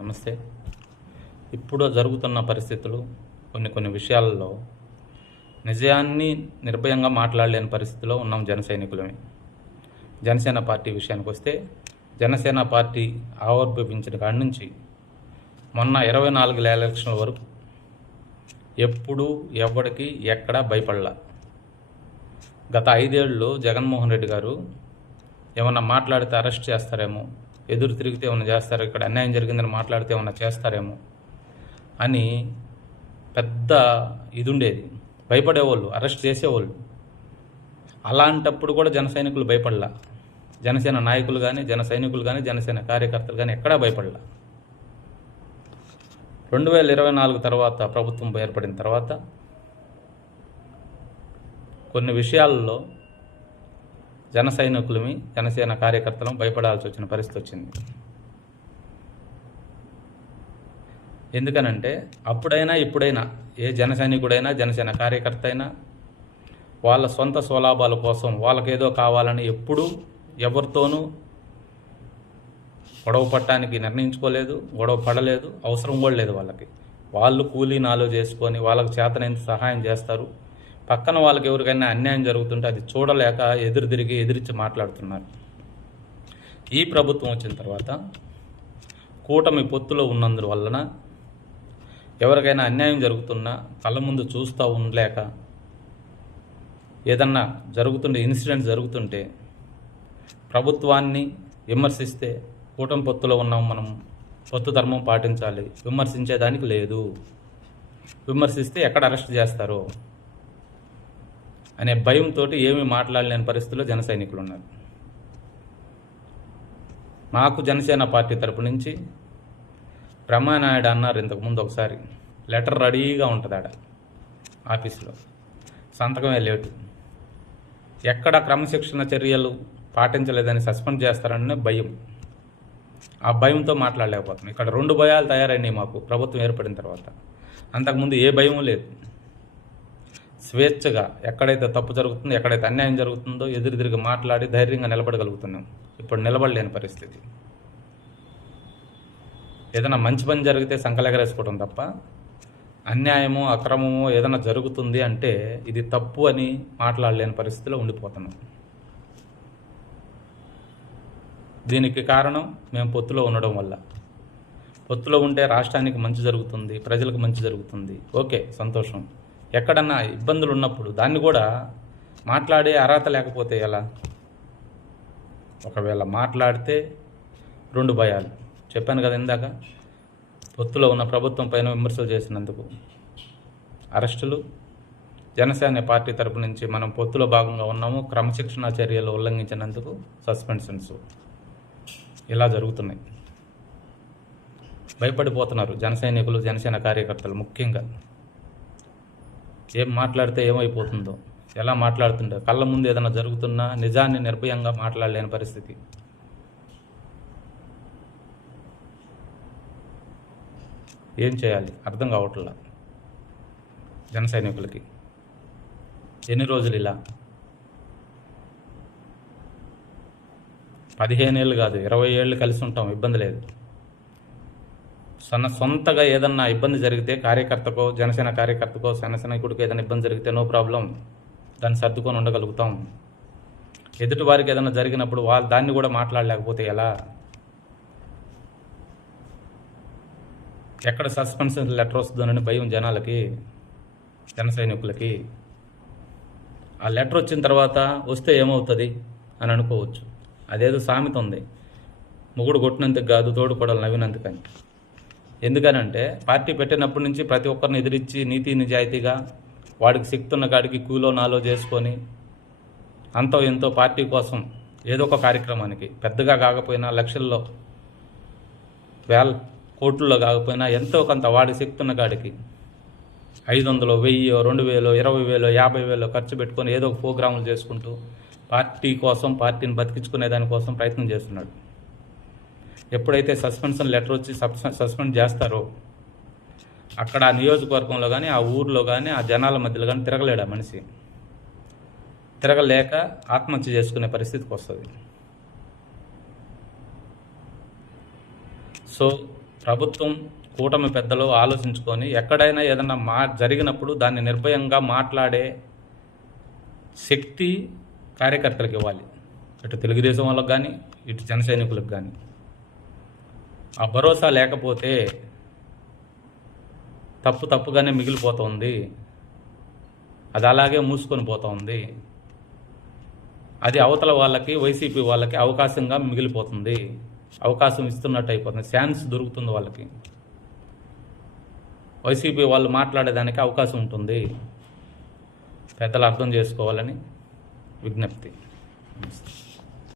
నమస్తే. ఇప్పుడు జరుగుతున్న పరిస్థితులు కొన్ని విషయాలలో నిజాన్ని నిర్భయంగా మాట్లాడలేని పరిస్థితిలో ఉన్నాం జన సైనికులమే. జనసేన పార్టీ విషయానికి వస్తే, జనసేన పార్టీ ఆవిర్భవించిన కాడి నుంచి మొన్న 24 ఎలక్షన్ల వరకు ఎప్పుడు ఎవరికి ఎక్కడా భయపడలా. గత 5 ఏళ్ళు జగన్మోహన్ రెడ్డి గారు ఏమన్నా మాట్లాడితే అరెస్ట్ చేస్తారేమో, ఎదురు తిరిగితే ఏమన్నా చేస్తారు, ఇక్కడ అన్యాయం జరిగిందని మాట్లాడితే ఏమన్నా చేస్తారేమో అని పెద్ద ఇది ఉండేది. భయపడేవాళ్ళు, అరెస్ట్ చేసేవాళ్ళు. అలాంటప్పుడు కూడా జన సైనికులు భయపడలా. జనసేన నాయకులు కానీ, జన సైనికులు కానీ, జనసేన కార్యకర్తలు కానీ ఎక్కడా భయపడలా. 2024 తర్వాత ప్రభుత్వం ఏర్పడిన తర్వాత కొన్ని విషయాల్లో జన సైనికులమి, జనసేన కార్యకర్తలం భయపడాల్సి వచ్చిన పరిస్థితి వచ్చింది. ఎందుకనంటే అప్పుడైనా ఇప్పుడైనా ఏ జన సైనికుడైనా, జనసేన కార్యకర్త అయినా వాళ్ళ సొంత స్వలాభాల కోసం వాళ్ళకేదో కావాలని ఎప్పుడూ ఎవరితోనూ గొడవ పట్టడానికి నిర్ణయించుకోలేదు, గొడవ పడలేదు, అవసరం కూడా లేదు వాళ్ళకి. వాళ్ళు కూలీ నాలో చేసుకొని వాళ్ళకి చేతనైనంత సహాయం చేస్తారు. పక్కన వాళ్ళకి ఎవరికైనా అన్యాయం జరుగుతుంటే అది చూడలేక ఎదిరించి మాట్లాడుతున్నారు. ఈ ప్రభుత్వం వచ్చిన తర్వాత కూటమి పొత్తులో ఉన్నందువలన ఎవరికైనా అన్యాయం జరుగుతున్నా కళ్ళ ముందు చూస్తూ ఉండలేక, ఏదన్నా ఇన్సిడెంట్ జరుగుతుంటే ప్రభుత్వాన్ని విమర్శిస్తే, కూటమి పొత్తులో ఉన్నాం మనం, పొత్తు ధర్మం పాటించాలి, విమర్శించేదానికి లేదు, విమర్శిస్తే ఎక్కడ అరెస్ట్ చేస్తారో అనే భయంతో ఏమీ మాట్లాడలేని పరిస్థితిలో జన సైనికులు ఉన్నారు. మాకు జనసేన పార్టీ తరపు నుంచి బ్రహ్మానాయుడు అన్నారు ఇంతకుముందు ఒకసారి, లెటర్ రెడీగా ఉంటుంది ఆడ ఆఫీసులో, సంతకమే లేటు. ఎక్కడ క్రమశిక్షణ చర్యలు పాటించలేదని సస్పెండ్ చేస్తారనే భయం. ఆ భయంతో మాట్లాడలేకపోతున్నాం. ఇక్కడ 2 భయాలు తయారైనాయి మాకు ప్రభుత్వం ఏర్పడిన తర్వాత. అంతకుముందు ఏ భయం లేదు. స్వేచ్ఛగా ఎక్కడైతే తప్పు జరుగుతుందో, ఎక్కడైతే అన్యాయం జరుగుతుందో తిరిగి మాట్లాడి ధైర్యంగా నిలబడగలుగుతున్నాం. ఇప్పుడు నిలబడలేని పరిస్థితి. ఏదైనా మంచి పని జరిగితే సంకలెగరేసుకోవడం తప్ప, అన్యాయమో అక్రమమో ఏదైనా జరుగుతుంది అంటే ఇది తప్పు అని మాట్లాడలేని పరిస్థితిలో ఉండిపోతున్నాం. దీనికి కారణం మేము పొత్తులో ఉండడం వల్ల. పొత్తులో ఉంటే రాష్ట్రానికి మంచి జరుగుతుంది, ప్రజలకు మంచి జరుగుతుంది, ఓకే, సంతోషం. ఎక్కడన్నా ఇబ్బందులు ఉన్నప్పుడు దాన్ని కూడా మాట్లాడే అర్హత లేకపోతే ఎలా? ఒకవేళ మాట్లాడితే 2 భయాలు చెప్పాను కదా ఇందాక. పొత్తులో ఉన్న ప్రభుత్వం పైన విమర్శలు చేసినందుకు అరెస్టులు, జనసేన పార్టీ తరపు నుంచి మనం పొత్తులో భాగంగా ఉన్నాము, క్రమశిక్షణ చర్యలు ఉల్లంఘించినందుకు సస్పెన్షన్స్, ఇలా జరుగుతున్నాయి. భయపడిపోతున్నారు జన సైనికులు, జనసేన కార్యకర్తలు ముఖ్యంగా. ఏం మాట్లాడితే ఏమైపోతుందో, ఎలా మాట్లాడుతుందో, కళ్ళ ముందు ఏదైనా జరుగుతున్నా నిజాన్ని నిర్భయంగా మాట్లాడలేని పరిస్థితి. ఏం చేయాలి అర్థం కావట్లా జన సైనికులకి. ఎన్ని రోజులు ఇలా? 15 ఏళ్ళు కాదు, 20 ఏళ్ళు కలిసి ఉంటాం, ఇబ్బంది లేదు. సొంతగా ఏదన్నా ఇబ్బంది జరిగితే కార్యకర్తకో, జనసేన కార్యకర్తకో, జనసైనికుడికో ఏదైనా ఇబ్బంది జరిగితే నో ప్రాబ్లం, దాన్ని సర్దుకొని ఉండగలుగుతాం. ఎదుటి వారికి ఏదైనా జరిగినప్పుడు దాన్ని కూడా మాట్లాడలేకపోతే ఎలా? ఎక్కడ సస్పెన్షన్ లెటర్ వస్తుందోనని భయం జనాలకి, జన సైనికులకి. ఆ లెటర్ వచ్చిన తర్వాత వస్తే ఏమవుతుంది అని అనుకోవచ్చు. అదేదో సామెత ఉంది, మొగుడు కొట్టినందుకు కాదు తోడు కొడలు నవ్వినందుకని. ఎందుకనంటే పార్టీ పెట్టినప్పటి నుంచి ప్రతి ఒక్కరిని ఎదిరించి నీతి నిజాయితీగా వాడికి శక్తి ఉన్న కాడికి కూలో నాలో చేసుకొని అంతో ఎంతో పార్టీ కోసం ఏదో ఒక కార్యక్రమానికి, పెద్దగా కాకపోయినా లక్షల్లో, కోట్లలో కాకపోయినా ఎంతో కొంత వాడి శక్తి ఉన్న కాడికి 500, 1000, 2000, 20,000, 50,000 ఖర్చు పెట్టుకొని ఏదో ఒక ప్రోగ్రాములు చేసుకుంటూ పార్టీ కోసం, పార్టీని బతికించుకునే దానికోసం ప్రయత్నం చేస్తున్నాడు. ఎప్పుడైతే సస్పెన్షన్ లెటర్ వచ్చి సస్పెండ్ చేస్తారో అక్కడ ఆ నియోజకవర్గంలో కానీ, ఆ ఊర్లో కానీ, ఆ జనాల మధ్యలో కానీ తిరగలేడు ఆ మనిషి. తిరగలేక ఆత్మహత్య చేసుకునే పరిస్థితికి వస్తుంది. సో ప్రభుత్వం కూటమి పెద్దలు ఆలోచించుకొని ఎక్కడైనా ఏదైనా జరిగినప్పుడు దాన్ని నిర్భయంగా మాట్లాడే శక్తి కార్యకర్తలకు ఇవ్వాలి. ఇటు తెలుగుదేశం వాళ్ళకు కానీ, ఇటు జన సైనికులకు కానీ. ఆ భరోసా లేకపోతే తప్పుగానే మిగిలిపోతుంది. అది అలాగే మూసుకొని పోతుంది. అది అవతల వాళ్ళకి, వైసీపీ వాళ్ళకి అవకాశంగా మిగిలిపోతుంది. అవకాశం ఇస్తున్నట్టు అయిపోతుంది. ఛాన్స్ దొరుకుతుంది వాళ్ళకి. వైసీపీ వాళ్ళు మాట్లాడేదానికి అవకాశం ఉంటుంది. పెద్దలు అర్థం చేసుకోవాలని విజ్ఞప్తి.